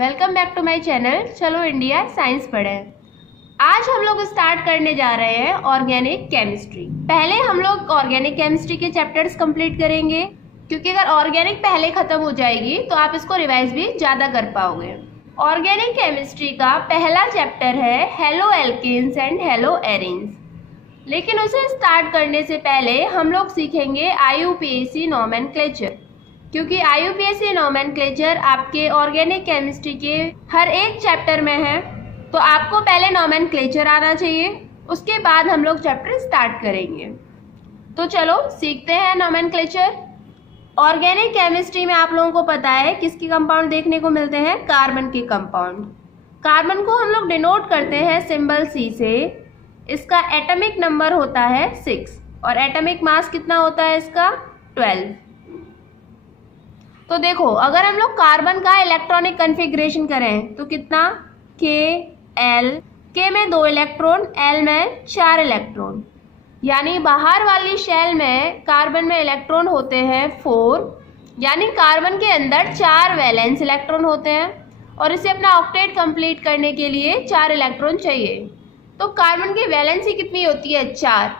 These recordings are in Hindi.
Welcome back to my channel. चलो इंडिया साइंस पढ़ें। आज हम लोग स्टार्ट करने जा रहे हैं ऑर्गेनिक केमिस्ट्री। पहले हम लोग ऑर्गेनिक केमिस्ट्री के चैप्टर्स कंप्लीट करेंगे, क्योंकि अगर ऑर्गेनिक पहले खत्म हो जाएगी तो आप इसको रिवाइज भी ज़्यादा कर पाओगे। ऑर्गेनिक केमिस्ट्री का पहला चैप्टर है haloalkanes and haloarenes. लेकिन उसे स्टार्ट करने से पहले हम लोग सीखेंगे IUPAC नोमेनक्लेचर, क्योंकि IUPAC नोमेनक्लेचर आपके ऑर्गेनिक केमिस्ट्री के हर एक चैप्टर में है। तो आपको पहले नोमेनक्लेचर आना चाहिए, उसके बाद हम लोग चैप्टर स्टार्ट करेंगे। तो चलो सीखते हैं नोमेनक्लेचर। ऑर्गेनिक केमिस्ट्री में आप लोगों को पता है किसके कंपाउंड देखने को मिलते हैं? कार्बन के कंपाउंड। कार्बन को हम लोग डिनोट करते हैं सिंबल C से। इसका एटॉमिक नंबर होता है 6 और एटॉमिक मास कितना होता है इसका? 12। तो देखो, अगर हम लोग कार्बन का इलेक्ट्रॉनिक कन्फिग्रेशन करें तो कितना? K में 2 इलेक्ट्रॉन, L में 4 इलेक्ट्रॉन। यानी बाहर वाली शेल में कार्बन में इलेक्ट्रॉन होते हैं 4, यानी कार्बन के अंदर 4 वैलेंस इलेक्ट्रॉन होते हैं और इसे अपना ऑक्टेट कंप्लीट करने के लिए 4 इलेक्ट्रॉन चाहिए। तो कार्बन की वैलेंसी कितनी होती है? 4।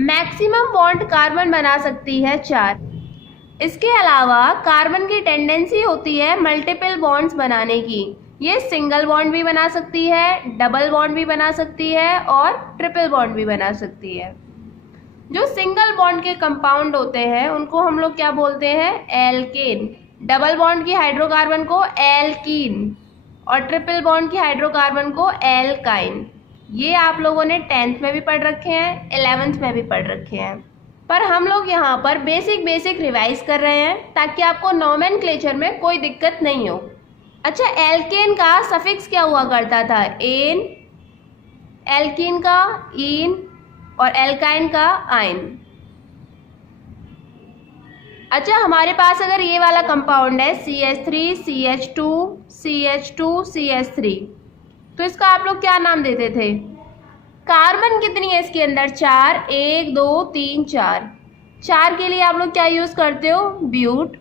मैक्सिमम बॉन्ड कार्बन बना सकती है 4। इसके अलावा कार्बन की टेंडेंसी होती है मल्टीपल बॉन्ड्स बनाने की। ये सिंगल बॉन्ड भी बना सकती है, डबल बॉन्ड भी बना सकती है और ट्रिपल बॉन्ड भी बना सकती है। जो सिंगल बॉन्ड के कंपाउंड होते हैं उनको हम लोग क्या बोलते हैं? एल्केन। डबल बॉन्ड की हाइड्रोकार्बन को एल्कीन और ट्रिपल बॉन्ड की हाइड्रोकार्बन को एल्काइन। ये आप लोगों ने 10th में भी पढ़ रखे हैं, 11th में भी पढ़ रखे हैं, पर हम लोग यहाँ पर बेसिक रिवाइज कर रहे हैं ताकि आपको नोमेनक्लेचर में कोई दिक्कत नहीं हो। अच्छा, एल्केन का सफिक्स क्या हुआ करता था? एन, एल्कीन का इन और एल्काइन का आइन। अच्छा, हमारे पास अगर ये वाला कंपाउंड है CH3 CH2 CH2 CH3, तो इसका आप लोग क्या नाम देते थे? कार्बन कितनी है इसके अंदर? 4। 1 2 3 4। 4 के लिए आप लोग क्या यूज करते हो? ब्यूट।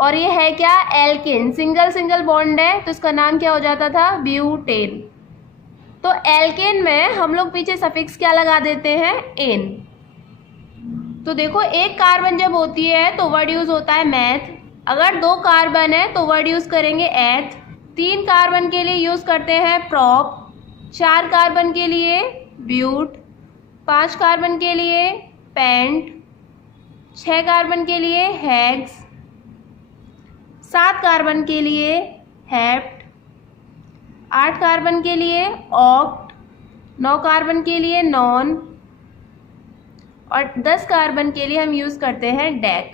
और ये है क्या? एल्केन। सिंगल बॉन्ड है तो इसका नाम क्या हो जाता था? ब्यूटेन। तो एल्केन में हम लोग पीछे सफिक्स क्या लगा देते हैं? एन। तो देखो, एक कार्बन जब होती है तो वर्ड यूज होता है मैथ। अगर 2 कार्बन है तो वर्ड यूज करेंगे एथ। 3 कार्बन के लिए यूज करते हैं प्रॉप। 4 कार्बन के लिए ब्यूट। 5 कार्बन के लिए पेंट। 6 कार्बन के लिए हेक्स। 7 कार्बन के लिए हेप्ट। 8 कार्बन के लिए ऑक्ट। 9 कार्बन के लिए नॉन और 10 कार्बन के लिए हम यूज़ करते हैं डेक।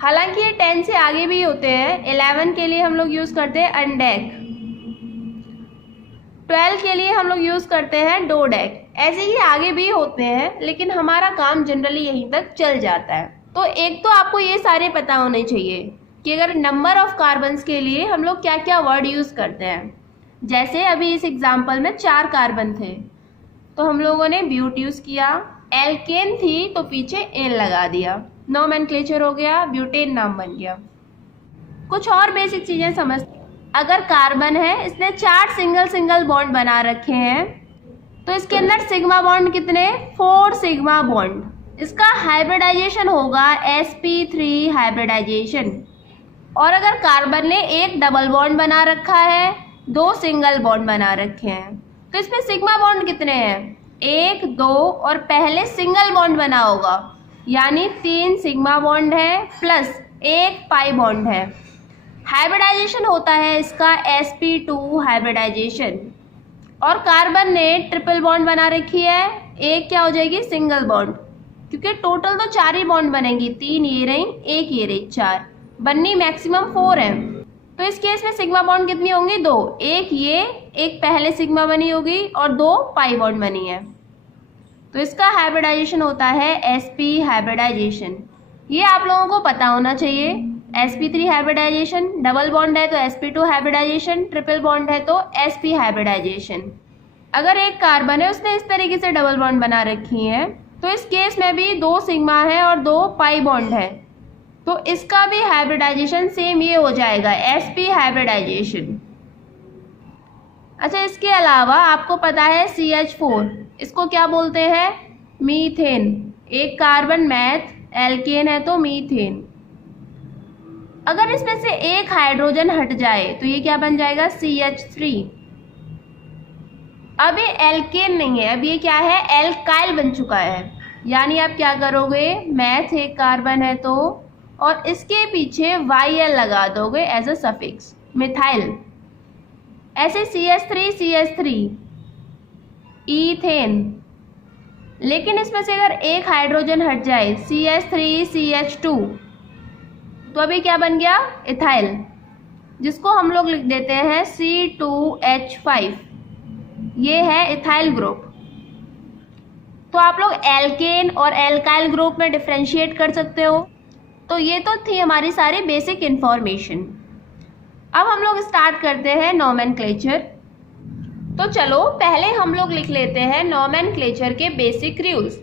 हालांकि ये 10 से आगे भी होते हैं। 11 के लिए हम लोग यूज़ करते हैं अनडेक। 12 के लिए हम लोग यूज़ करते हैं डोडेक। ऐसे ही आगे भी होते हैं, लेकिन हमारा काम जनरली यहीं तक चल जाता है। तो एक तो आपको ये सारे पता होने चाहिए कि अगर नंबर ऑफ कार्बन्स के लिए हम लोग क्या क्या वर्ड यूज़ करते हैं। जैसे अभी इस एग्जाम्पल में 4 कार्बन थे तो हम लोगों ने ब्यूट यूज़ किया। एल्केन थी तो पीछे एन लगा दिया, नोमेनक्लेचर हो गया, ब्यूटेन नाम बन गया। कुछ और बेसिक चीज़ें समझ। अगर कार्बन है, इसने 4 सिंगल बॉन्ड बना रखे हैं तो इसके अंदर सिग्मा बॉन्ड कितने? 4 सिग्मा बॉन्ड। इसका हाइब्रिडाइजेशन होगा sp3 हाइब्रिडाइजेशन। और अगर कार्बन ने एक डबल बॉन्ड बना रखा है, 2 सिंगल बॉन्ड बना रखे हैं, तो इसमें सिग्मा बॉन्ड कितने हैं? 1 2 और पहले सिंगल बॉन्ड बना होगा, यानी 3 सिग्मा बॉन्ड है प्लस 1 पाई बॉन्ड है। हाइब्रिडाइजेशन होता है इसका sp2 हाइब्रिडाइजेशन। और कार्बन ने ट्रिपल बॉन्ड बना रखी है, एक क्या हो जाएगी? सिंगल बॉन्ड, क्योंकि टोटल तो 4 ही बॉन्ड बनेंगी। 3 ये रही, 1 ये रही, 4 बननी मैक्सिमम 4 है। तो इस केस में सिग्मा बॉन्ड कितनी होंगी? 2। 1 ये, एक पहले सिग्मा बनी होगी और 2 पाई बॉन्ड बनी है। तो इसका हाइब्रिडाइजेशन होता है sp हाइब्रिडाइजेशन। ये आप लोगों को पता होना चाहिए। sp3 हाइब्रिडाइजेशन, डबल बॉन्ड है तो sp2 हाइब्रिडाइजेशन, ट्रिपल बॉन्ड है तो sp हाइब्रिडाइजेशन। अगर एक कार्बन है, उसने इस तरीके से डबल बॉन्ड बना रखी है, तो इस केस में भी 2 सिग्मा है और 2 पाई बॉन्ड है, तो इसका भी हाइब्रिडाइजेशन सेम ये हो जाएगा sp हाइब्रिडाइजेशन। अच्छा, इसके अलावा आपको पता है CH4, इसको क्या बोलते हैं? मीथेन। एक कार्बन मैथ एल्केन है तो मीथेन। अगर इसमें से एक हाइड्रोजन हट जाए तो ये क्या बन जाएगा? CH3। अब ये एल्केन नहीं है, अब ये क्या है? एल्काइल बन चुका है। यानी आप क्या करोगे? मैथ एक कार्बन है तो, और इसके पीछे YL लगा दोगे एज अ सफिक्स, मिथाइल। ऐसे CH3 ईथेन। लेकिन इसमें से अगर एक हाइड्रोजन हट जाए CH3CH2 तो अभी क्या बन गया? इथाइल, जिसको हम लोग लिख देते हैं C2H5। ये है इथाइल ग्रुप। तो आप लोग एल्केन और एल्काइल ग्रुप में डिफरेंशिएट कर सकते हो। तो ये तो थी हमारी सारी बेसिक इंफॉर्मेशन। अब हम लोग स्टार्ट करते हैं नोमेनक्लेचर। तो चलो पहले हम लोग लिख लेते हैं नोमेनक्लेचर के बेसिक रूल्स,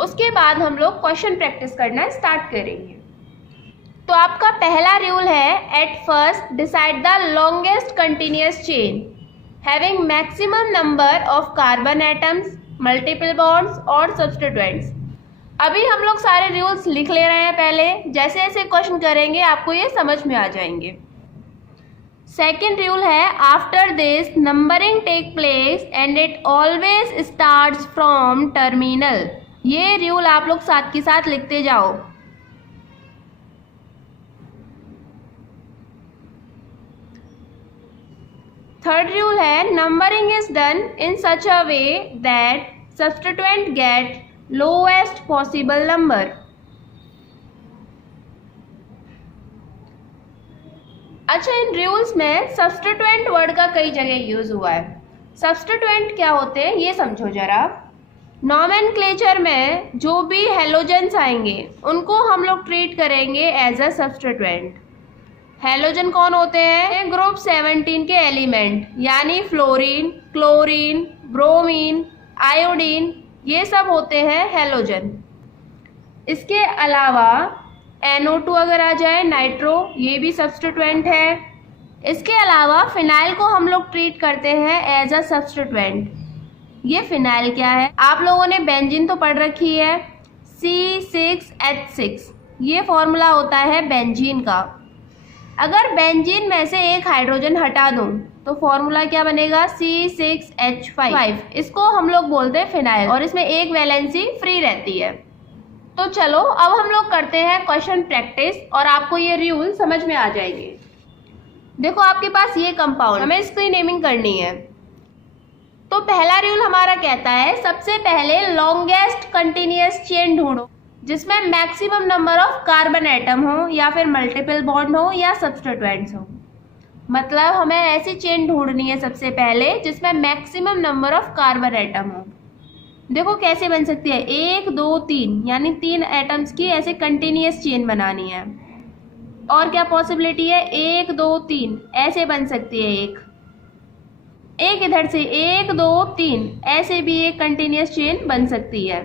उसके बाद हम लोग क्वेश्चन प्रैक्टिस करना स्टार्ट करेंगे। तो आपका पहला रूल है, at first decide the longest continuous chain having maximum number of carbon atoms, multiple bonds और सब्स्टिट्यूएंट्स। अभी हम लोग सारे रूल्स लिख ले रहे हैं पहले, जैसे जैसे क्वेश्चन करेंगे आपको ये समझ में आ जाएंगे। सेकेंड रूल है, after this numbering take place and it always starts from terminal. ये रूल आप लोग साथ के साथ लिखते जाओ। थर्ड रूल है, numbering is done in such a way that substituent get lowest possible number. अच्छा, इन रूल्स में सब्स्टिट्यूएंट वर्ड का कई जगह यूज हुआ है। सब्स्टिट्यूएंट क्या होते हैं ये समझो जरा। नोमेनक्लेचर में जो भी हेलोजन्स आएंगे उनको हम लोग ट्रीट करेंगे एज अ सब्स्टिट्यूएंट। हेलोजन कौन होते हैं? ग्रुप 17 के एलिमेंट, यानी फ्लोरीन, क्लोरीन, ब्रोमीन, आयोडीन, ये सब होते हैं हेलोजन। इसके अलावा NO2 अगर आ जाए, नाइट्रो, ये भी सब्स्टिट्यूएंट है। इसके अलावा फिनाइल को हम लोग ट्रीट करते हैं एज अ सब्स्टिट्यूएंट। ये फिनाइल क्या है? आप लोगों ने बेंजीन तो पढ़ रखी है, C6H6, ये फॉर्मूला होता है बेंजीन का। अगर बेंजीन में से एक हाइड्रोजन हटा दूं तो फॉर्मूला क्या बनेगा? C6H5। इसको हम लोग बोलते हैं फिनाइल, और इसमें एक वैलेंसी फ्री रहती है। तो चलो अब हम लोग करते हैं क्वेश्चन प्रैक्टिस, और आपको ये रूल समझ में आ जाएंगे। देखो आपके पास ये कंपाउंड, हमें इसकी नेमिंग करनी है। तो पहला रूल हमारा कहता है, सबसे पहले लॉन्गेस्ट कंटिन्यूअस चेन ढूंढो जिसमें maximum number of carbon atom हो, या फिर मल्टीपल बॉन्ड हो, या सब्स्टिट्यूएंट्स हो। मतलब हमें ऐसी चेन ढूंढनी है सबसे पहले जिसमें maximum number of carbon atom हो। देखो कैसे बन सकती है, 1 2 3, यानी 3 एटम्स की ऐसे कंटिन्यूअस चेन बनानी है। और क्या पॉसिबिलिटी है? 1 2 3 ऐसे बन सकती है। एक इधर से 1 2 3 ऐसे भी एक कंटिन्यूअस चेन बन सकती है।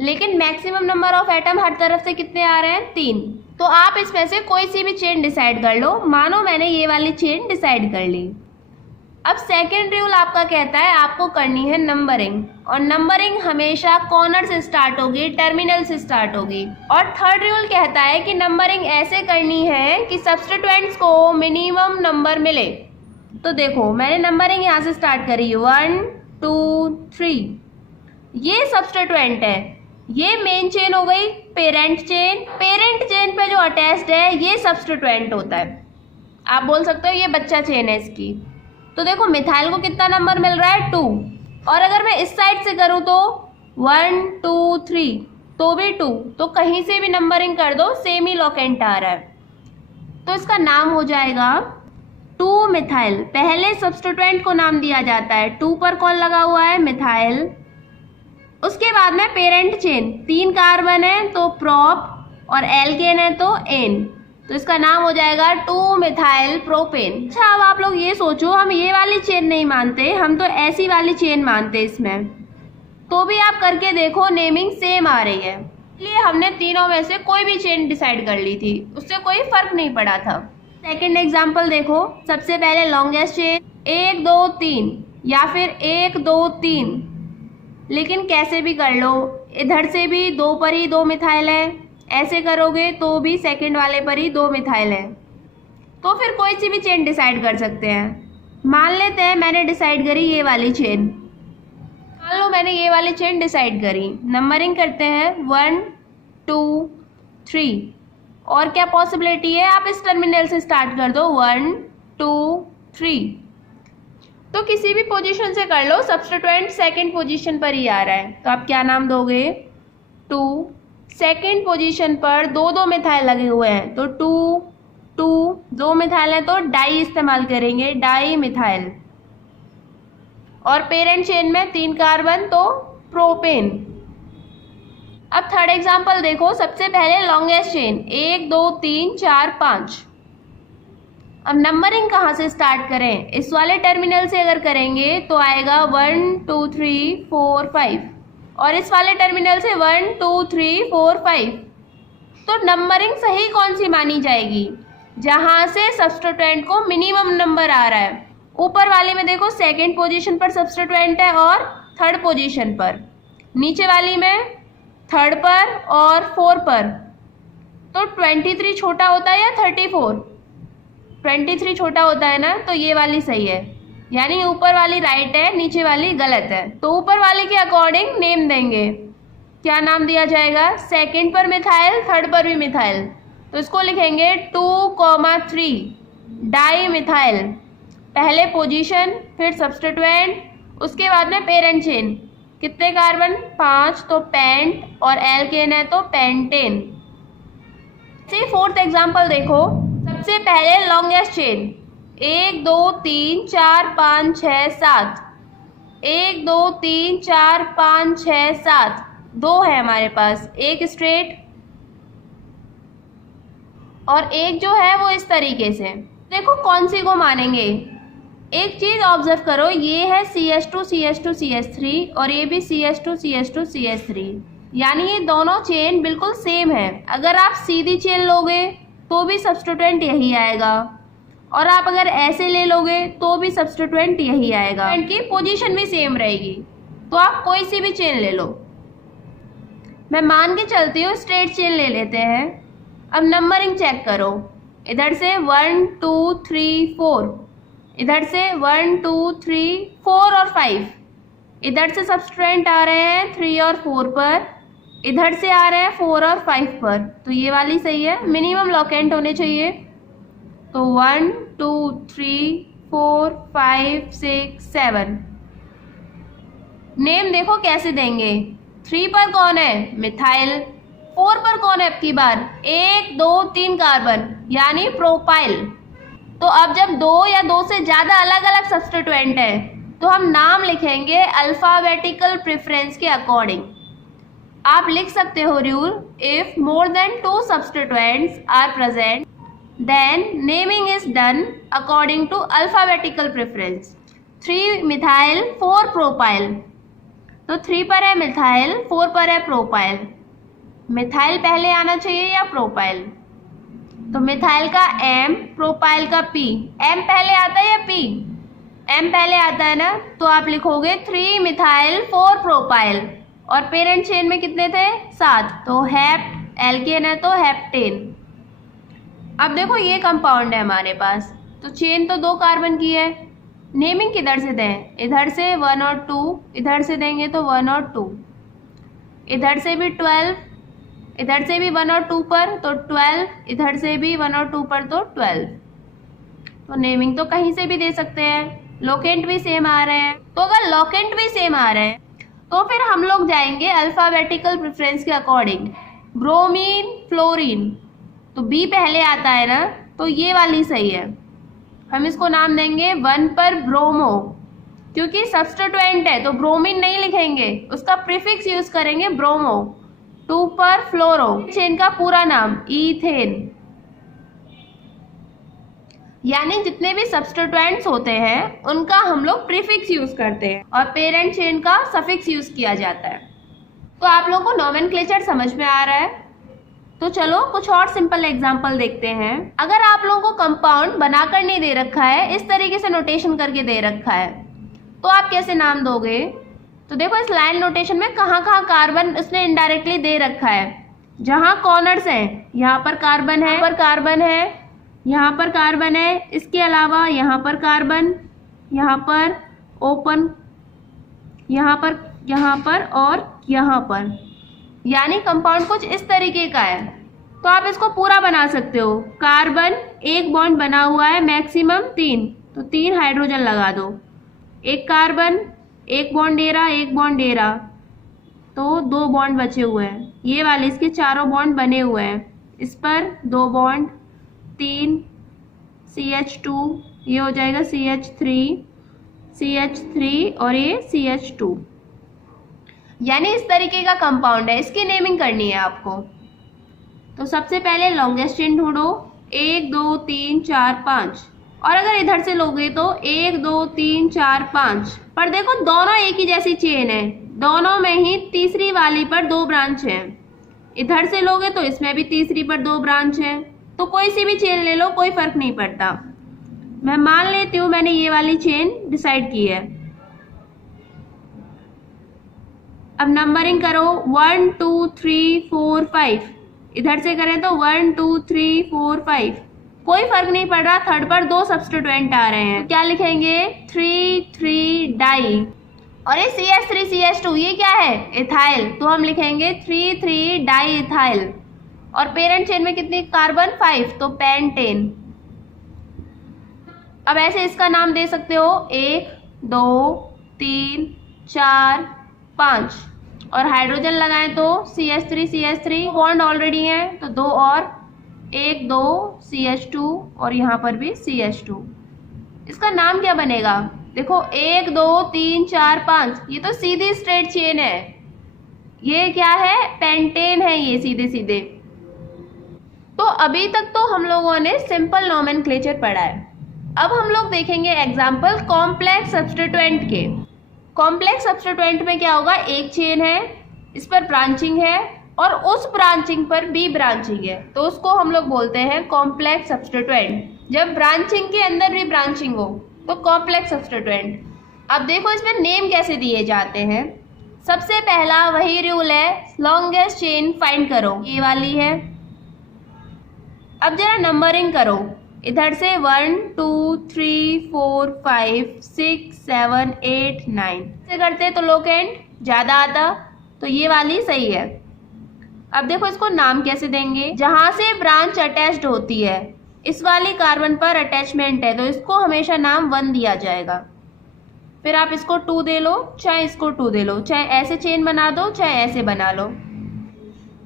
लेकिन मैक्सिमम नंबर ऑफ एटम हर तरफ से कितने आ रहे हैं? 3। तो आप इसमें से कोई सी भी चेन डिसाइड कर लो। मानो मैंने ये वाली चेन डिसाइड कर ली। अब सेकेंड रूल आपका कहता है आपको करनी है नंबरिंग, और नंबरिंग हमेशा कॉर्नर से स्टार्ट होगी, टर्मिनल से स्टार्ट होगी। और थर्ड रूल कहता है कि नंबरिंग ऐसे करनी है कि सब्स्टिट्यूएंट्स को मिनिमम नंबर मिले। तो देखो मैंने नंबरिंग यहाँ से स्टार्ट करी, 1 2 3, ये सब्स्टिट्यूएंट है। ये मेन चेन हो गई पेरेंट चेन। पेरेंट चेन पे जो अटैच्ड है ये सब्स्टिट्यूएंट होता है। आप बोल सकते हो ये बच्चा चेन है इसकी। तो देखो मिथाइल को कितना नंबर मिल रहा है? 2। और अगर मैं इस साइड से करूँ तो 1 2 3, तो भी 2। तो कहीं से भी नंबरिंग कर दो सेम ही लोकेंट आ रहा है। तो इसका नाम हो जाएगा 2 मिथाइल। पहले सब्स्टिट्यूएंट को नाम दिया जाता है, 2 पर कौन लगा हुआ है? मिथाइल। उसके बाद में पेरेंट चेन, 3 कार्बन है तो प्रोप, और एल्केन है तो एन, तो इसका नाम हो जाएगा 2 मिथाइल प्रोपेन। अच्छा अब आप लोग ये सोचो, हम ये वाली चेन नहीं मानते, हम तो ऐसी वाली चेन मानते इसमें। तो भी आप करके देखो नेमिंग सेम आ रही है। इसलिए हमने तीनों में से कोई भी चेन डिसाइड कर ली थी, उससे कोई फर्क नहीं पड़ा था। सेकेंड एग्जाम्पल देखो, सबसे पहले लॉन्गेस्ट चेन 1 2 3, या फिर 1 2 3, लेकिन कैसे भी कर लो, इधर से भी 2 पर ही 2 मिथाइल है, ऐसे करोगे तो भी सेकंड वाले पर ही 2 मिथाइल है। तो फिर कोई सी भी चेन डिसाइड कर सकते हैं। मान लेते हैं मैंने डिसाइड करी ये वाली चेन, मान लो मैंने ये वाली चेन डिसाइड करी। नंबरिंग करते हैं 1 2 3, और क्या पॉसिबिलिटी है, आप इस टर्मिनल से स्टार्ट कर दो 1 2 3, तो किसी भी पोजीशन से कर लो, सब्स्टिट्यूएंट सेकंड पोजीशन पर ही आ रहा है, तो आप क्या नाम दोगे 2। सेकंड पोजीशन पर 2 2 मिथाइल लगे हुए हैं, तो 2 2 2 मिथाइल है तो डाई इस्तेमाल करेंगे, डाई मिथाइल। और पेरेंट चेन में 3 कार्बन तो प्रोपेन। अब थर्ड एग्जांपल देखो, सबसे पहले लॉन्गेस्ट चेन 1 2 3 4 5। अब नंबरिंग कहाँ से स्टार्ट करें, इस वाले टर्मिनल से अगर करेंगे तो आएगा 1 2 3 4 5, और इस वाले टर्मिनल से 1 2 3 4 5। तो नंबरिंग सही कौन सी मानी जाएगी, जहां से सब्स्टिट्यूएंट को मिनिमम नंबर आ रहा है। ऊपर वाले में देखो सेकंड पोजीशन पर सब्स्टिट्यूएंट है और थर्ड पोजीशन पर, नीचे वाली में थर्ड पर और 4 पर। तो 23 छोटा होता है या 34, 23 छोटा होता है ना, तो ये वाली सही है, यानी ऊपर वाली राइट है, नीचे वाली गलत है। तो ऊपर वाले के अकॉर्डिंग नेम देंगे, क्या नाम दिया जाएगा, सेकंड पर मिथाइल, थर्ड पर भी मिथाइल, तो इसको लिखेंगे 2,3 डाई मिथाइल। पहले पोजीशन, फिर सब्स्टिट्यूएंट, उसके बाद में पेरेंट चेन, कितने कार्बन 5, तो पेंट, और एल्केन है तो पेंटेन। फोर्थ एग्जांपल देखो, सबसे पहले लॉन्गेस्ट चेन 1 2 3 4 5 6 7, 1 2 3 4 5 6 7, 2 है हमारे पास, एक स्ट्रेट और एक जो है वो इस तरीके से। देखो कौन सी को मानेंगे, एक चीज ऑब्जर्व करो, ये है CH2 CH2 CH3 और ये भी CH2 CH2 CH3, यानी ये दोनों चेन बिल्कुल सेम है। अगर आप सीधी चेन लोगे तो भी सब्स्टिट्यूएंट यही आएगा, और आप अगर ऐसे ले लोगे तो भी सब्स्टिट्यूएंट यही आएगा, इनकी पोजीशन भी सेम रहेगी। तो आप कोई सी भी चेन ले लो, मैं मान के चलती हूँ स्ट्रेट चेन ले लेते हैं। अब नंबरिंग चेक करो, इधर से 1 2 3 4, इधर से 1 2 3 4 और 5, इधर से सब्स्टिट्यूएंट आ रहे हैं 3 और 4 पर, इधर से आ रहे हैं 4 और 5 पर, तो ये वाली सही है, मिनिमम लॉकेंट होने चाहिए। तो 1 2 3 4 5 6 7। नेम देखो कैसे देंगे, 3 पर कौन है, मिथाइल, 4 पर कौन है, अब की बार 1 2 3 कार्बन, यानी प्रोपाइल। तो अब जब 2 या 2 से ज्यादा अलग अलग सब्स्टिट्यूएंट है तो हम नाम लिखेंगे अल्फाबेटिकल प्रेफरेंस के अकॉर्डिंग। आप लिख सकते हो rule, if more than 2 substituents are present then naming is done according to alphabetical preference. 3 methyl 4 propyl, तो 3 पर है मिथाइल, 4 पर है प्रोपाइल। मिथाइल पहले आना चाहिए या प्रोपाइल, तो मिथाइल का M, प्रोपाइल का P। M पहले आता है या P, M पहले आता है ना, तो आप लिखोगे 3 मिथाइल 4 प्रोपाइल, और पेरेंट चेन में कितने थे 7, तो हेप्ट, एल्केन है तो हेप्टेन। अब देखो ये कंपाउंड है हमारे पास, तो चेन तो 2 कार्बन की है, नेमिंग किधर से दें, इधर से 1 और 2, इधर से देंगे तो 1 और 2, इधर से भी 12, इधर से भी 1 और 2 पर तो 12, इधर से भी 1 और 2 पर तो 12। तो नेमिंग तो कहीं से भी दे सकते हैं, लोकेंट भी सेम आ रहे हैं। तो अगर लोकेंट भी सेम आ रहे हैं तो फिर हम लोग जाएंगे अल्फाबेटिकल प्रेफरेंस के अकॉर्डिंग। ब्रोमीन, फ्लोरीन, तो B पहले आता है ना, तो ये वाली सही है, हम इसको नाम देंगे 1 पर ब्रोमो, क्योंकि सब्स्टिट्यूएंट है तो ब्रोमीन नहीं लिखेंगे, उसका प्रीफिक्स यूज करेंगे ब्रोमो। 2 पर फ्लोरो, चेन का पूरा नाम ईथेन, यानी जितने भी सब्स्टिट्यूएंट्स होते हैं उनका हम लोग प्रीफिक्स यूज करते हैं और पेरेंट चेन का सफिक्स यूज किया जाता है। तो आप लोगों को नोमेनक्लेचर समझ में आ रहा है, तो चलो कुछ और सिंपल एग्जांपल देखते हैं। अगर आप लोगों को कंपाउंड बनाकर नहीं दे रखा है, इस तरीके से नोटेशन करके दे रखा है, तो आप कैसे नाम दोगे? तो देखो इस लाइन नोटेशन में कहाँ कहाँ कार्बन उसने इनडायरेक्टली दे रखा है। जहाँ कॉर्नर्स हैं यहाँ पर कार्बन है, पर कार्बन है, यहाँ पर कार्बन है, इसके अलावा यहाँ पर कार्बन, यहाँ पर ओपन, यहाँ पर और यहाँ पर, यानी कंपाउंड कुछ इस तरीके का है। तो आप इसको पूरा बना सकते हो। कार्बन एक बॉन्ड बना हुआ है, मैक्सिमम 3, तो 3 हाइड्रोजन लगा दो। एक कार्बन एक बॉन्ड दे रहा, एक बॉन्ड दे रहा, तो 2 बॉन्ड बचे हुए हैं। ये वाले इसके चारों बॉन्ड बने हुए हैं। इस पर 2 बॉन्ड, 3 CH2, ये हो जाएगा CH3 और ये CH2, यानी इस तरीके का कंपाउंड है। इसकी नेमिंग करनी है आपको। तो सबसे पहले लॉन्गेस्ट चेन ढूंढो, 1 2 3 4 5, और अगर इधर से लोगे तो 1 2 3 4 5, पर देखो दोनों एक ही जैसी चेन है, दोनों में ही तीसरी वाली पर 2 ब्रांच हैं। इधर से लोगे तो इसमें भी तीसरी पर 2 ब्रांच हैं। तो कोई सी भी चेन ले लो, कोई फर्क नहीं पड़ता। मैं मान लेती हूँ मैंने ये वाली चेन डिसाइड की है। अब नंबरिंग करो, 1 2 3 4 5, इधर से करें तो 1 2 3 4 5, कोई फर्क नहीं पड़ रहा। थर्ड पर 2 सब्स्टिट्यूएंट आ रहे हैं, तो क्या लिखेंगे 3 डाई, और ये CH3 CH2 ये क्या है इथाइल, तो हम लिखेंगे 3 डाई इथाइल। और पेरेंट चेन में कितनी कार्बन 5, तो पेंटेन। अब ऐसे इसका नाम दे सकते हो 1 2 3 4 5, और हाइड्रोजन लगाएं तो CH3 बॉन्ड ऑलरेडी है, तो 2 और 1 2 CH2, और यहाँ पर भी CH2। इसका नाम क्या बनेगा? देखो 1 2 3 4 5, ये तो सीधी स्ट्रेट चेन है। ये क्या है? पेंटेन है ये, सीधे सीधे। तो अभी तक तो हम लोगों ने सिंपल नोमेनक्लेचर पढ़ा है। अब हम लोग देखेंगे एग्जाम्पल कॉम्प्लेक्स सब्स्टिट्यूएंट के। कॉम्प्लेक्स सब्स्टिट्यूएंट में क्या होगा, एक चेन है, इस पर ब्रांचिंग है, और उस ब्रांचिंग पर भी ब्रांचिंग है, तो उसको हम लोग बोलते हैं कॉम्प्लेक्स सब्स्टिट्यूएंट। जब ब्रांचिंग के अंदर भी ब्रांचिंग हो तो कॉम्प्लेक्स सब्स्टिट्यूएंट। अब देखो इसमें नेम कैसे दिए जाते हैं। सबसे पहला वही रूल है, लॉन्गेस्ट चेन फाइंड करो, ये वाली है। अब जरा नंबरिंग करो, इधर से 1 2 3 4 5 6 7 8 9 से करते तो लोकेंट ज्यादा आता, तो ये वाली सही है। अब देखो इसको नाम कैसे देंगे, जहां से ब्रांच अटैच्ड होती है, इस वाली कार्बन पर अटैचमेंट है, तो इसको हमेशा नाम 1 दिया जाएगा। फिर आप इसको 2 दे लो, चाहे इसको 2 दे लो, चाहे ऐसे चेन बना दो, चाहे ऐसे बना लो।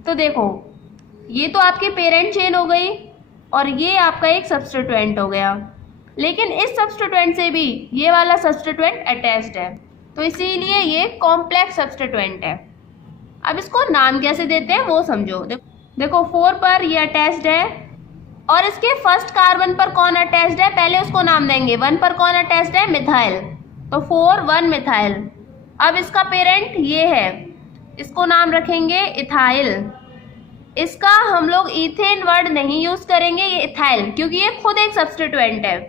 तो देखो ये तो आपकी पेरेंट चेन हो गई, और ये आपका एक सब्स्टिट्यूएंट हो गया, लेकिन इस सब्स्टिट्यूएंट से भी ये वाला सब्स्टिट्यूएंट अटैच्ड है, तो इसीलिए ये कॉम्प्लेक्स सब्स्टिट्यूएंट है। अब इसको नाम कैसे देते हैं वो समझो। देखो 4 पर ये अटैच्ड है, और इसके फर्स्ट कार्बन पर कौन अटैच्ड है पहले उसको नाम देंगे। 1 पर कौन अटैच्ड है, मिथाइल, तो 4 1 मिथाइल। अब इसका पेरेंट ये है, इसको नाम रखेंगे इथाइल। इसका हम लोग इथेन वर्ड नहीं यूज करेंगे, ये इथाइल, क्योंकि ये खुद एक सब्स्टिट्यूएंट है।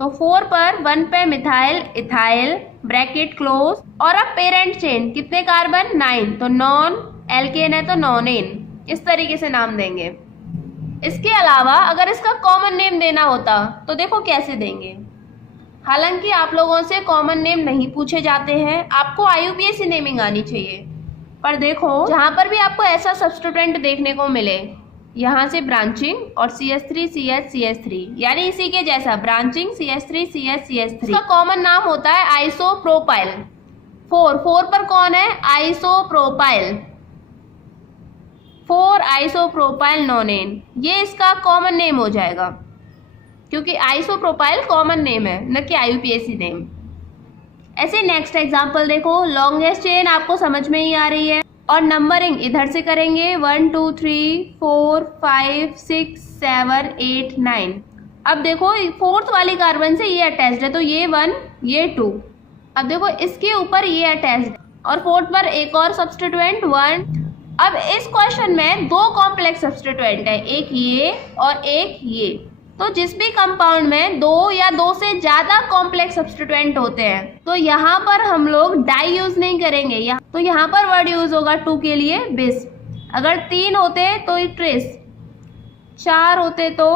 तो 4 पर 1 पे मिथाइल इथाइल, ब्रैकेट क्लोज। और अब पेरेंट चेन कितने कार्बन 9, तो नॉन एल्केन है तो नॉनेन, इस तरीके से नाम देंगे। इसके अलावा अगर इसका कॉमन नेम देना होता तो देखो कैसे देंगे। हालांकि आप लोगों से कॉमन नेम नहीं पूछे जाते हैं, आपको IUPAC नेमिंग आनी चाहिए। पर देखो जहां पर भी आपको ऐसा सब्स्टिट्यूएंट देखने को मिले, यहाँ से ब्रांचिंग और CH3 CH CH3, यानी इसी के जैसा ब्रांचिंग CH3 CH CH3, इसका कॉमन नाम होता है आइसोप्रोपाइल। 4 पर कौन है, आइसोप्रोपाइल, 4 आइसोप्रोपाइल नॉनेन, ये इसका कॉमन नेम हो जाएगा, क्योंकि आइसोप्रोपाइल कॉमन नेम है, न कि IUPAC नेम। ऐसे नेक्स्ट एग्जांपल देखो, लॉन्गेस्ट चेन आपको समझ में ही आ रही है, और नंबरिंग इधर से करेंगे 1 2 3 4 5 6 7 8 9। अब देखो 4th वाली कार्बन से ये अटैच्ड है, तो ये 1 ये 2। अब देखो इसके ऊपर ये अटैच्ड है, और 4th पर एक और सब्स्टिट्यूएंट 1। अब इस क्वेश्चन में 2 कॉम्प्लेक्स सब्स्टिट्यूएंट है, एक ये और एक ये, तो जिस भी कंपाउंड में दो या दो से ज्यादा कॉम्प्लेक्स सब्स्टिट्यूएंट होते हैं तो यहाँ पर हम लोग डाई यूज नहीं करेंगे, तो यहाँ पर वर्ड यूज होगा 2 के लिए बिस। अगर 3 होते तो ट्रेस, 4 होते तो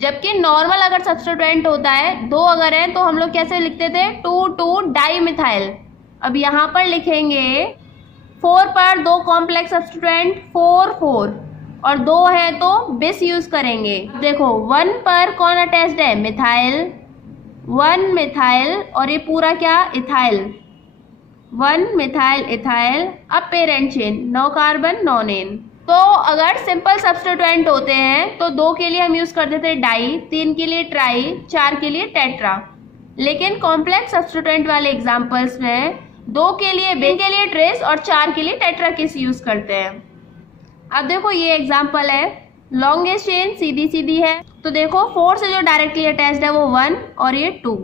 जबकि नॉर्मल अगर सब्स्टिट्यूएंट होता है 2 अगर है तो हम लोग कैसे लिखते थे 2 डाई मिथाइल। अब यहाँ पर लिखेंगे 4 पर 2 कॉम्प्लेक्स सब्स्टिट्यूएंट 4 और 2 है तो बिस यूज करेंगे। देखो 1 पर कौन अटैच्ड है मिथाइल, 1 मिथाइल और ये पूरा क्या इथाइल, 1 मिथाइल इथाइल। अब पेरेंट चेन 9 कार्बन 9 नेन। तो अगर सिंपल सब्स्टिट्यूएंट होते हैं तो 2 के लिए हम यूज करते थे डाई, 3 के लिए ट्राई, 4 के लिए टेट्रा। लेकिन कॉम्प्लेक्स सब्स्टिट्यूएंट वाले एग्जांपल्स में 2 के लिए बिस के लिए ट्रेस और 4 के लिए टेट्रा किस यूज करते हैं। अब देखो ये एग्जांपल है, लॉन्गेस्ट चेन सीधी सीधी है तो देखो 4 से जो डायरेक्टली अटैच्ड है वो 1 और ये 2।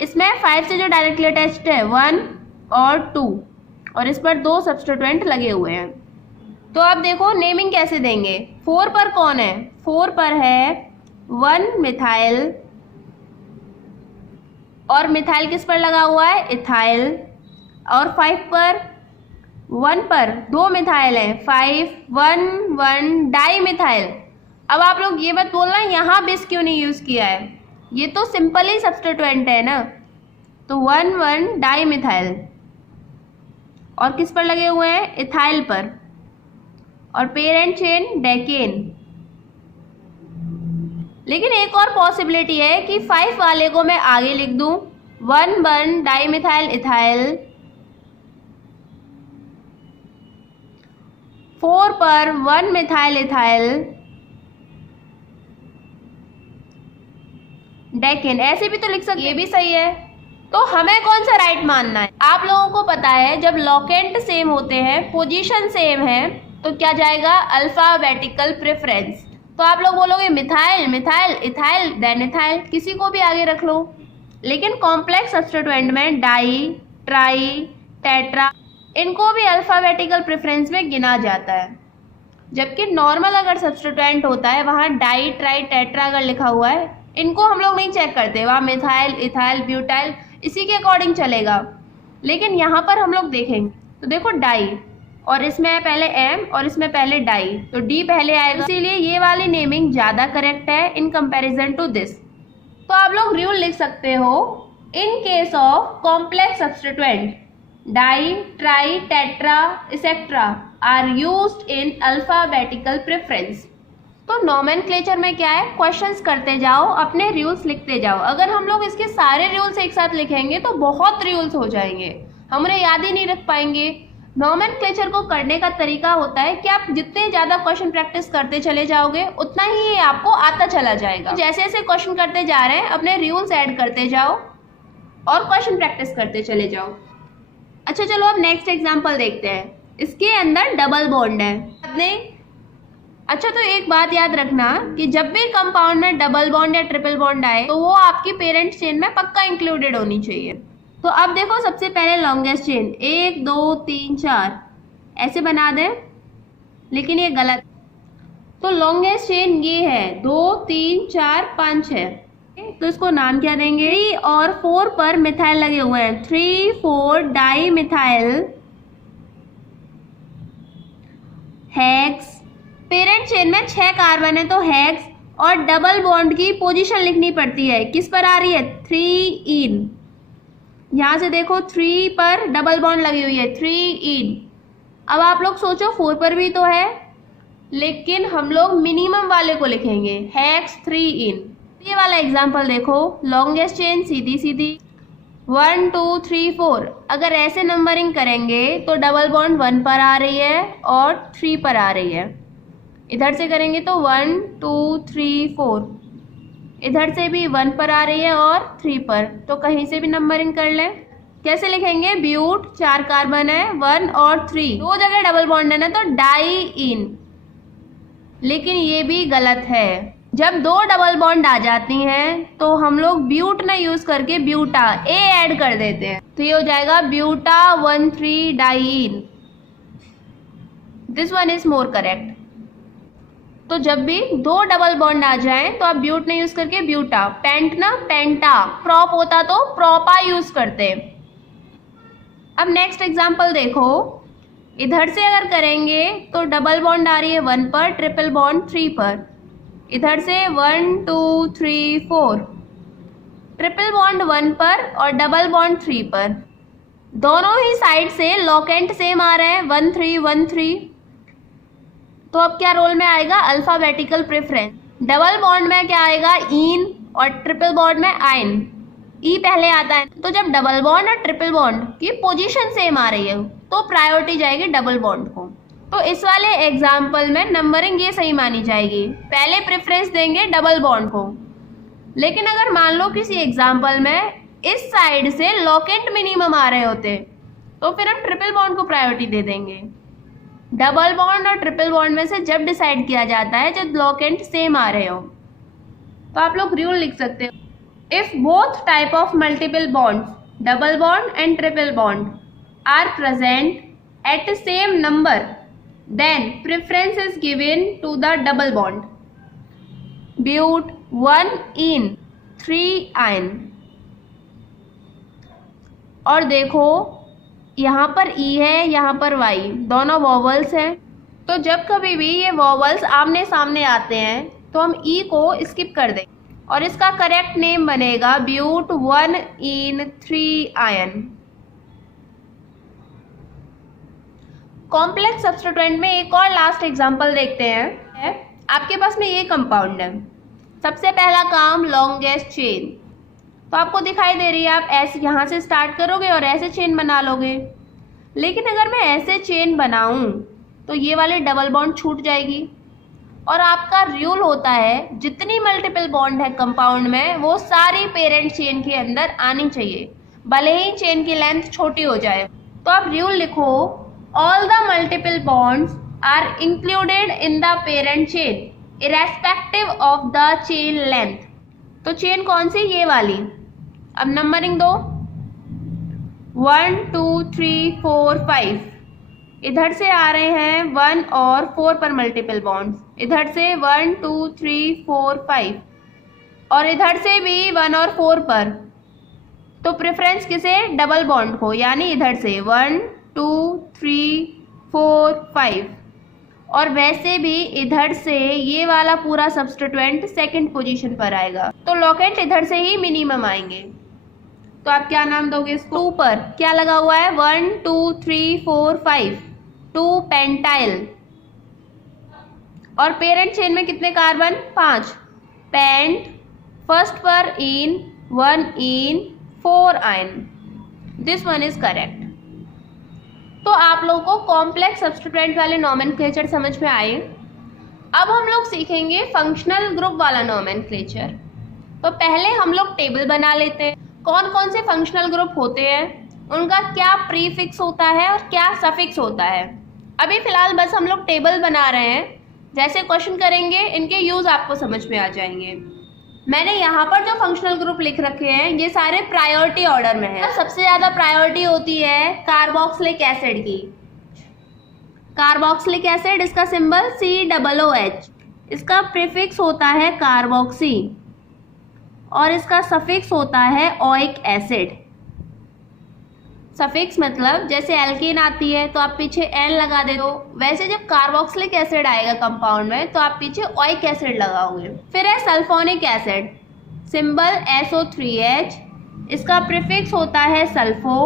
इसमें 5 से जो डायरेक्टली अटैच्ड है 1 और 2 और इस पर 2 सब्स्टिट्यूएंट लगे हुए हैं। तो अब देखो नेमिंग कैसे देंगे। 4 पर कौन है, 4 पर है 1 मिथाइल और मिथाइल किस पर लगा हुआ है इथाइल। और 5 पर 1 पर 2 मिथाइल है 5 1 डाई मिथाइल। अब आप लोग ये मत बोलना यहाँ बिस क्यों नहीं यूज किया है, ये तो सिंपल ही सब्स्टिट्यूएंट है ना। तो 1 डाई मिथाइल और किस पर लगे हुए हैं इथाइल पर। और पेरेंट चेन डेकेन। लेकिन एक और पॉसिबिलिटी है कि 5 वाले को मैं आगे लिख दूं 1 डाई मिथाइल इथाइल, 4 पर 1 मिथाइल इथाइल डेकेन, ऐसे भी तो लिख सकते, ये भी सही है। तो हमें कौन सा राइट मानना है। आप लोगों को पता है जब लॉकेंट सेम होते हैं, पोजीशन सेम है तो क्या जाएगा अल्फाबेटिकल प्रेफरेंस। तो आप लोग बोलोगे methyl methyl ethyl then ethyl, किसी को भी आगे रख लो। लेकिन कॉम्प्लेक्स सब्स्टिट्यूएंट में डाई ट्राई टेट्रा इनको भी अल्फाबेटिकल प्रेफरेंस में गिना जाता है। जबकि नॉर्मल अगर सब्स्टिट्यूएंट होता है वहाँ डाई ट्राई टेट्रा अगर लिखा हुआ है इनको हम लोग नहीं चेक करते, वहाँ मिथाइल इथाइल ब्यूटाइल इसी के अकॉर्डिंग चलेगा। लेकिन यहाँ पर हम लोग देखेंगे तो देखो डाई और इसमें पहले एम और इसमें पहले डाई तो डी पहले आएगा, इसीलिए ये वाली नेमिंग ज़्यादा करेक्ट है इन कंपैरिजन टू दिस। तो आप लोग रूल लिख सकते हो in case of complex substituent di tri tetra etcetera are used in alphabetical preference. तो नोमेनक्लेचर में क्या है, क्वेश्चंस करते जाओ अपने रूल्स लिखते जाओ। अगर हम लोग इसके सारे रूल्स एक साथ लिखेंगे तो बहुत रूल्स हो जाएंगे, हम उन्हें याद ही नहीं रख पाएंगे। नोमेनक्लेचर को करने का तरीका होता है कि आप जितने ज़्यादा क्वेश्चन प्रैक्टिस करते चले जाओगे उतना ही ये आपको आता चला जाएगा। जैसे जैसे क्वेश्चन करते जा रहे हैं अपने रूल्स ऐड करते जाओ और क्वेश्चन प्रैक्टिस करते चले जाओ। अच्छा चलो अब नेक्स्ट एग्जाम्पल देखते हैं। इसके अंदर डबल बॉन्ड है। अच्छा तो एक बात याद रखना कि जब भी कंपाउंड में डबल बॉन्ड या ट्रिपल बॉन्ड आए तो वो आपकी पेरेंट चेन में पक्का इंक्लूडेड होनी चाहिए। तो अब देखो सबसे पहले लॉन्गेस्ट चेन 1 2 3 4 ऐसे बना दें, लेकिन ये गलत। तो लॉन्गेस्ट चेन ये है 2 3 4 5 है, तो इसको नाम क्या देंगे। 3 और 4 पर मिथाइल लगे हुए हैं 3 4 di methyl hex. Parent chain में 6 कार्बन है तो हेक्स और डबल बॉन्ड की पोजीशन लिखनी पड़ती है, किस पर आ रही है 3 इन। यहाँ से देखो 3 पर डबल बॉन्ड लगी हुई है 3 इन। अब आप लोग सोचो 4 पर भी तो है, लेकिन हम लोग मिनिमम वाले को लिखेंगे हेक्स 3 इन। ये वाला एग्जांपल देखो, लॉन्गेस्ट चेन सीधी सीधी 1 2 3 4। अगर ऐसे नंबरिंग करेंगे तो डबल बॉन्ड 1 पर आ रही है और 3 पर आ रही है। इधर से करेंगे तो 1 2 3 4, इधर से भी 1 पर आ रही है और 3 पर, तो कहीं से भी नंबरिंग कर लें। कैसे लिखेंगे, ब्यूट 4 कार्बन है 1 और 3, 2 जगह डबल बॉन्ड है ना तो डाई इन। लेकिन ये भी गलत है, जब 2 डबल बॉन्ड आ जाती हैं तो हम लोग ब्यूट ना यूज करके ब्यूटा ए ऐड कर देते हैं, तो ये हो जाएगा buta 1 3 diene. This one is more correct. तो जब भी दो डबल बॉन्ड आ जाएं तो आप ब्यूट नहीं यूज करके ब्यूटा, पेंट ना पेंटा, प्रॉप होता तो प्रॉपा यूज करते। अब नेक्स्ट एग्जांपल देखो, इधर से अगर करेंगे तो डबल बॉन्ड आ रही है 1 पर, ट्रिपल बॉन्ड 3 पर, इधर से 1 2 3 4, ट्रिपल बॉन्ड 1 पर और डबल बॉन्ड 3 पर, दोनों ही साइड से लॉकेंट सेम आ रहे हैं 1 3 1 3। तो अब क्या रोल में आएगा, अल्फाबेटिकल प्रेफरेंस। डबल बॉन्ड में क्या आएगा, इन, और ट्रिपल बॉन्ड में आइन, ई पहले आता है। तो जब डबल बॉन्ड और ट्रिपल बॉन्ड की पोजीशन सेम आ रही है तो प्रायोरिटी जाएगी डबल बॉन्ड को। तो इस वाले एग्जाम्पल में नंबरिंग ये सही मानी जाएगी, पहले प्रेफरेंस देंगे डबल बॉन्ड को। लेकिन अगर मान लो किसी एग्जाम्पल में इस साइड से लॉकेंट मिनिमम आ रहे होते तो फिर हम ट्रिपल बॉन्ड को प्रायोरिटी दे देंगे। डबल बॉन्ड और ट्रिपल बॉन्ड में से जब डिसाइड किया जाता है जब लॉकेंट सेम आ रहे हो। तो आप लोग रूल लिख सकते हो, if both type of multiple bonds, double bond and triple bond, are present at same number, then preference is given to the double bond. But 1 en 3 yne. और देखो यहाँ पर ई है, यहाँ पर वाई, दोनों वॉवल्स हैं। तो जब कभी भी ये वॉवल्स आमने सामने आते हैं तो हम ई को स्किप कर दें और इसका करेक्ट नेम बनेगा but 1 en 3 yne. Complex substituent में एक और लास्ट एग्जांपल देखते हैं। आपके पास में ये कंपाउंड है, सबसे पहला काम लॉन्गेस्ट चेन। तो आपको दिखाई दे रही है, आप ऐसे यहाँ से स्टार्ट करोगे और ऐसे चेन बना लोगे। लेकिन अगर मैं ऐसे चेन बनाऊं तो ये वाले डबल बॉन्ड छूट जाएगी। और आपका रूल होता है जितनी मल्टीपल बॉन्ड है कंपाउंड में वो सारी पेरेंट चेन के अंदर आनी चाहिए, भले ही चेन की लेंथ छोटी हो जाए। तो आप रूल लिखो, all the multiple bonds are included in the parent chain irrespective of the chain length. तो चेन कौन सी, ये वाली। अब नंबरिंग दो, 1 2 3 4 5, इधर से आ रहे हैं 1 और 4 पर मल्टीपल बॉन्ड्स, इधर से 1 2 3 4 5 और इधर से भी 1 और 4 पर। तो प्रेफरेंस किसे, डबल बॉन्ड को, यानी इधर से 1 2 3 4 5। और वैसे भी इधर से ये वाला पूरा सब्स्टिट्यूएंट सेकंड पोजीशन पर आएगा, तो लॉकेंट इधर से ही मिनिमम आएंगे। तो आप क्या नाम दोगे इसको, 2 पर क्या लगा हुआ है, 1 2 3 4 5, 2 पेंटाइल। और पेरेंट चेन में कितने कार्बन, 5, पेंट, फर्स्ट पर इन 1 इन 4 ion, this one is correct. तो आप लोगों को कॉम्प्लेक्स सब्स्टिट्यूएंट वाले नोमेनक्लेचर समझ में आए। अब हम लोग सीखेंगे फंक्शनल ग्रुप वाला नोमेनक्लेचर। तो पहले हम लोग टेबल बना लेते हैं, कौन कौन से फंक्शनल ग्रुप होते हैं, उनका क्या प्रीफिक्स होता है और क्या सफिक्स होता है। अभी फिलहाल बस हम लोग टेबल बना रहे हैं, जैसे क्वेश्चन करेंगे इनके यूज आपको समझ में आ जाएंगे। मैंने यहाँ पर जो फंक्शनल ग्रुप लिख रखे हैं ये सारे प्रायोरिटी ऑर्डर में है। सबसे ज्यादा प्रायोरिटी होती है कार्बोक्सिलिक एसिड की। कार्बोक्सिलिक एसिड, इसका सिंबल COOH, इसका प्रीफिक्स होता है कार्बोक्सी और इसका सफिक्स होता है ओइक एसिड। सफिक्स मतलब जैसे एल्कीन आती है तो आप पीछे एन लगा दे दो, वैसे जब कार्बोक्सिलिक एसिड आएगा कंपाउंड में तो आप पीछे ओइक एसिड लगाओगे। फिर है सल्फोनिक एसिड, सिंबल SO3H, इसका प्रीफिक्स होता है सल्फो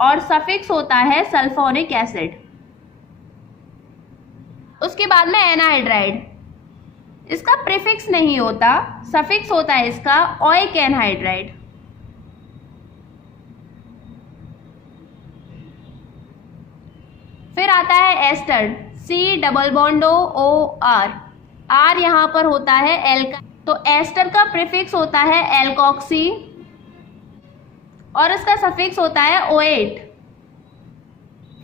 और सफिक्स होता है सल्फोनिक एसिड। उसके बाद में एनहाइड्राइड, इसका प्रीफिक्स नहीं होता, सफिक्स होता है इसका ओइक एनहाइड्राइड। फिर आता है एस्टर, COOR, R यहाँ पर होता है एल्का, तो एस्टर का प्रीफिक्स होता है एल्कोक्सी और इसका सफिक्स होता है O8।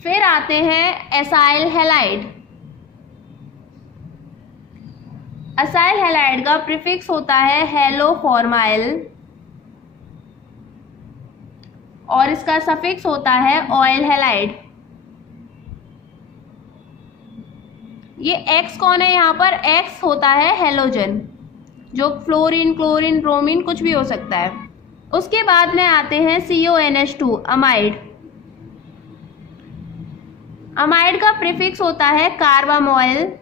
फिर आते हैं एसाइल हैलाइड, असाइल हैलाइड का प्रीफिक्स होता है हेलोफॉर्माइल और इसका सफिक्स होता है ऑयल हैलाइड। ये X कौन है यहाँ पर? X होता है हेलोजन, जो फ्लोरीन, क्लोरीन, ब्रोमीन कुछ भी हो सकता है। उसके बाद में आते हैं CONH2 अमाइड। अमाइड का प्रीफिक्स होता है कार्बामोइल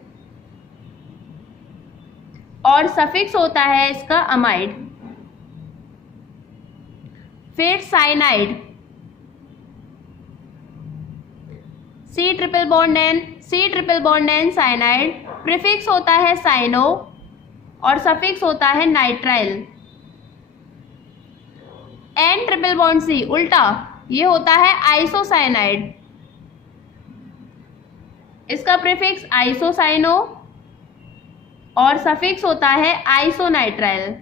और सफिक्स होता है इसका अमाइड। फिर cyanide, C triple bond N cyanide, prefix होता है साइनो और सफिक्स होता है nitrile. N triple bond C उल्टा, ये होता है आइसोसाइनाइड, इसका प्रीफिक्स आइसोसाइनो और सफिक्स होता है आइसोनाइट्राइल।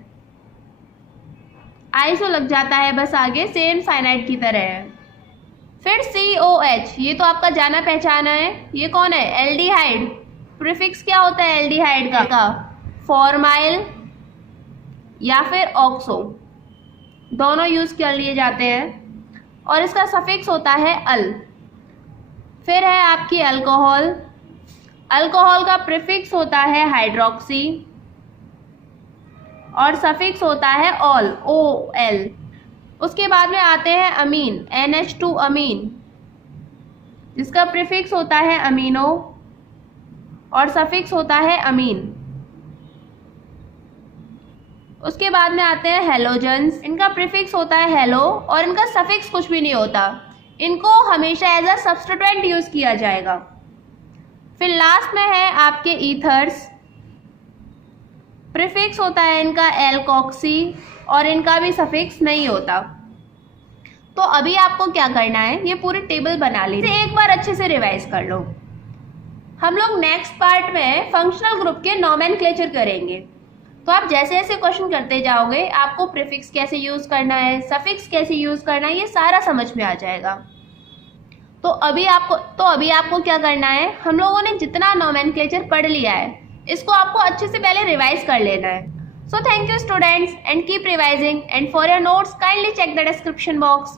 आइसो लग जाता है बस आगे, सेम साइनाइड की तरह है। फिर COH, ये तो आपका जाना पहचाना है, ये कौन है? एल्डिहाइड। प्रीफिक्स क्या होता है एल्डिहाइड का? फॉर्माइल या फिर ऑक्सो, दोनों यूज कर लिए जाते हैं और इसका सफिक्स होता है अल। फिर है आपकी अल्कोहल। अल्कोहल का प्रीफिक्स होता है हाइड्रोक्सी और सफिक्स होता है ऑल, OL। उसके बाद में आते हैं अमीन, NH2 अमीन, जिसका प्रीफिक्स होता है अमीनो और सफिक्स होता है अमीन। उसके बाद में आते हैं हेलोजन्स, इनका प्रीफिक्स होता है हेलो और इनका सफिक्स कुछ भी नहीं होता, इनको हमेशा एज अ सब्स्टिट्यूएंट यूज किया जाएगा। फिर लास्ट में है आपके ईथर्स, प्रीफिक्स होता है इनका एल्कोक्सी और इनका भी सफिक्स नहीं होता। तो अभी आपको क्या करना है, ये पूरी टेबल बना ली, एक बार अच्छे से रिवाइज कर लो। हम लोग नेक्स्ट पार्ट में फंक्शनल ग्रुप के नोमेनक्लेचर करेंगे। तो आप जैसे जैसे क्वेश्चन करते जाओगे आपको प्रीफिक्स कैसे यूज करना है, सफिक्स कैसे यूज करना है, ये सारा समझ में आ जाएगा। तो अभी आपको क्या करना है, हम लोगों ने जितना नोमेनक्लेचर पढ़ लिया है इसको आपको अच्छे से पहले रिवाइज कर लेना है। So thank you students and keep revising, and for your notes kindly check the description box.